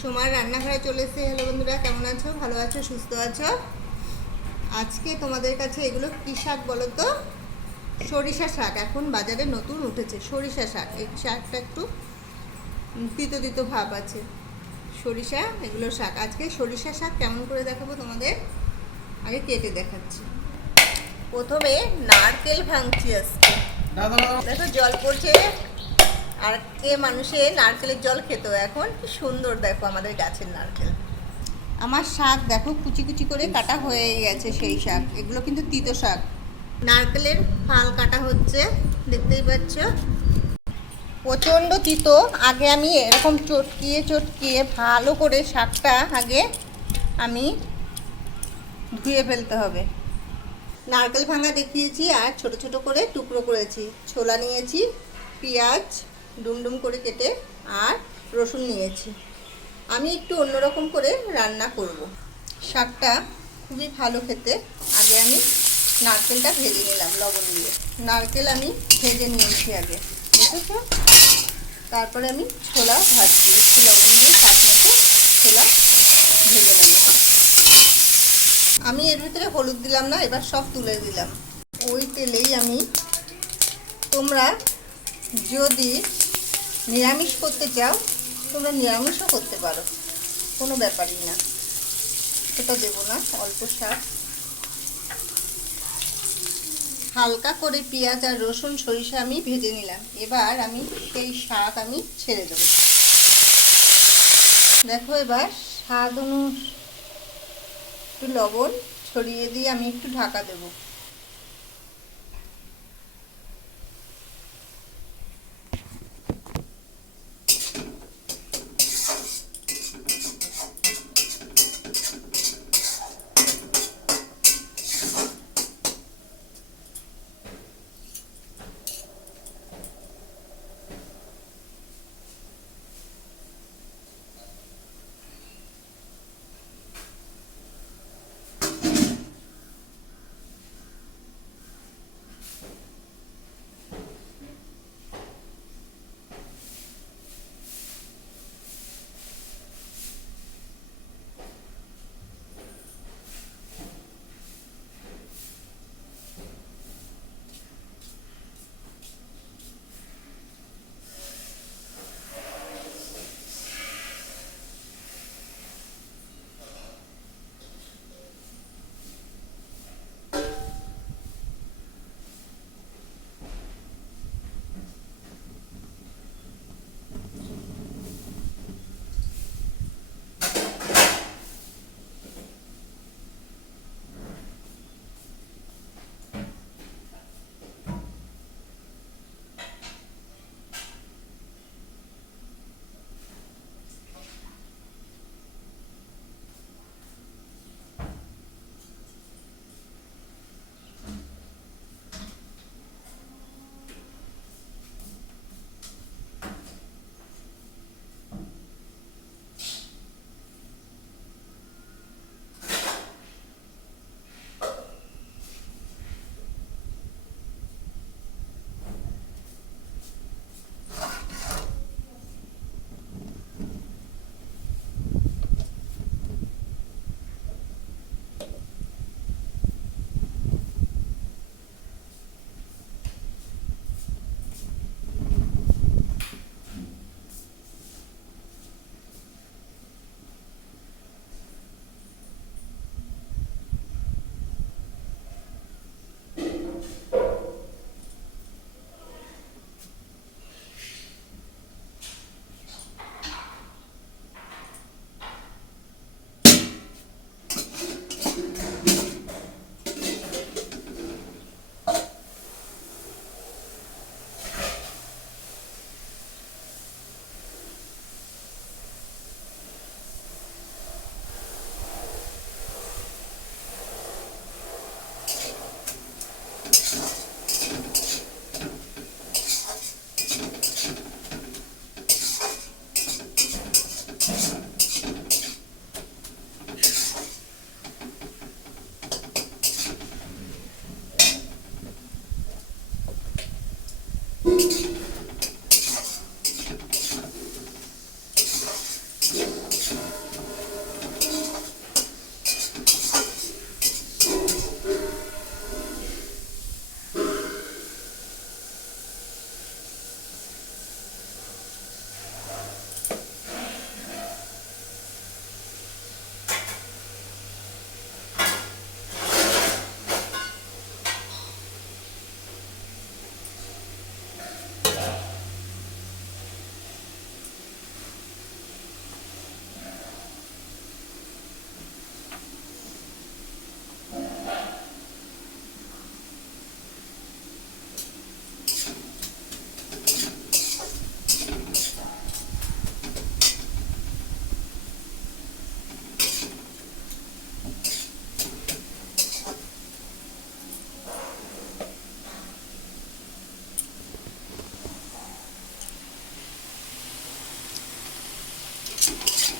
সোমার রান্নাঘরে চলে এসে হ্যালো বন্ধুরা কেমন আছো? ভালো আছো? সুস্থ আছো? আজকে তোমাদের কাছে এগুলো কী শাক বলো তো? সরিষা শাক। এখন বাজারে নতুন উঠেছে সরিষা শাক। এই শাকটা একটু তিতো তিতো ভাব আছে। সরিষা এগুলো শাক। আজকে সরিষা শাক কেমন করে দেখাবো তোমাদের? আগে কেটে দেখাচ্ছি। প্রথমে নারকেল ভাঙছি আজকে। দেখো জল পড়ছে। আর কে মানুষে নারকেলের জল খেত এখন? কি সুন্দর দেখো আমাদের গাছের নারকেল। আমার শাক দেখো কুচি কুচি করে কাটা হয়ে গেছে সেই শাক। এগুলো কিন্তু তিতো শাক। নারকেলের ফাল কাটা হচ্ছে, দেখতেই পাচ্ছ। প্রচণ্ড তিতো। আগে আমি এরকম চটকিয়ে চটকিয়ে ভালো করে শাকটা আগে আমি ধুয়ে ফেলতে হবে। নারকেল ভাঙা দেখিয়েছি আর ছোট ছোট করে টুকরো করেছি। ছোলা নিয়েছি, পেঁয়াজ ডুমডুম করে কেটে আর রসুন নিয়েছি। আমি একটু অন্যরকম করে রান্না করব। শাকটা খুবই ভালো খেতে। আগে আমি নারকেলটা ভেজে নিলাম লবণ দিয়ে। নারকেল আমি ভেজে নিয়েছি আগে দেখেছ তারপরে আমি ছোলা ভাজছি একটু লবণ দিয়ে শাক মতো ছোলা ভেজে নেব। আমি এর ভিতরে হলুদ দিলাম না, এবার সব তুলে দিলাম। ওই তেলেই আমি তোমরা যদি নিরামিষ করতে চাও, তোমরা নিরামিষও করতে পারো। কোনো ব্যাপারই না। সেটা দেবো না, অল্প শাক হালকা করে পেঁয়াজ আর রসুন, সরিষা আমি ভেজে নিলাম। এবার আমি সেই শাক আমি ছেড়ে দেবো। দেখো এবার স্বাদ অনু একটু লবণ ছড়িয়ে দিয়ে আমি একটু ঢাকা দেবো।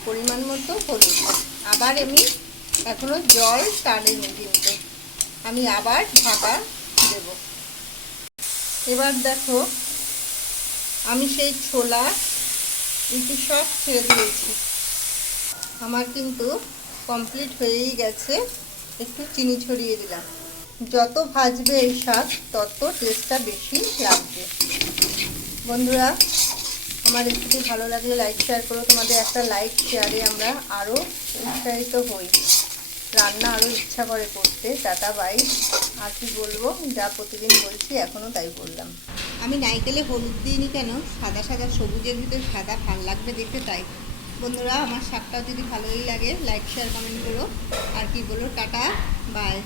পরিমাণ মতো হলুদ। আবার আমি এখনও জল টানেনি কিন্তু। আমি আবার ঢাকা দেব। এবার দেখো, আমি সেই ছোলা ইটি সব ছেড়ে দিয়েছি। আমার কিন্তু কমপ্লিট হয়েই গেছে। একটু চিনি ছড়িয়ে দিলাম। যত ভাজবে এই শাক, তত টেস্টটা বেশি লাগবে। বন্ধুরা আমার রেসিপি ভালো লাগলে লাইক শেয়ার করো। তোমাদের একটা লাইক শেয়ারে আমরা আরও উৎসাহিত হই। রান্না আরও ইচ্ছা করে করতে, টাটা বাই আর কি বলব? যা প্রতিদিন বলছি এখনও তাই বললাম। আমি নাইকেলে হলুদ দিইনি কেন? সাদা সাদা সবুজের ভিতরে সাদা ভালো লাগবে দেখতে তাই। বন্ধুরা, আমার শাকটাও যদি ভালোই লাগে লাইক শেয়ার কমেন্ট করো। আর কি বলো? Tata bye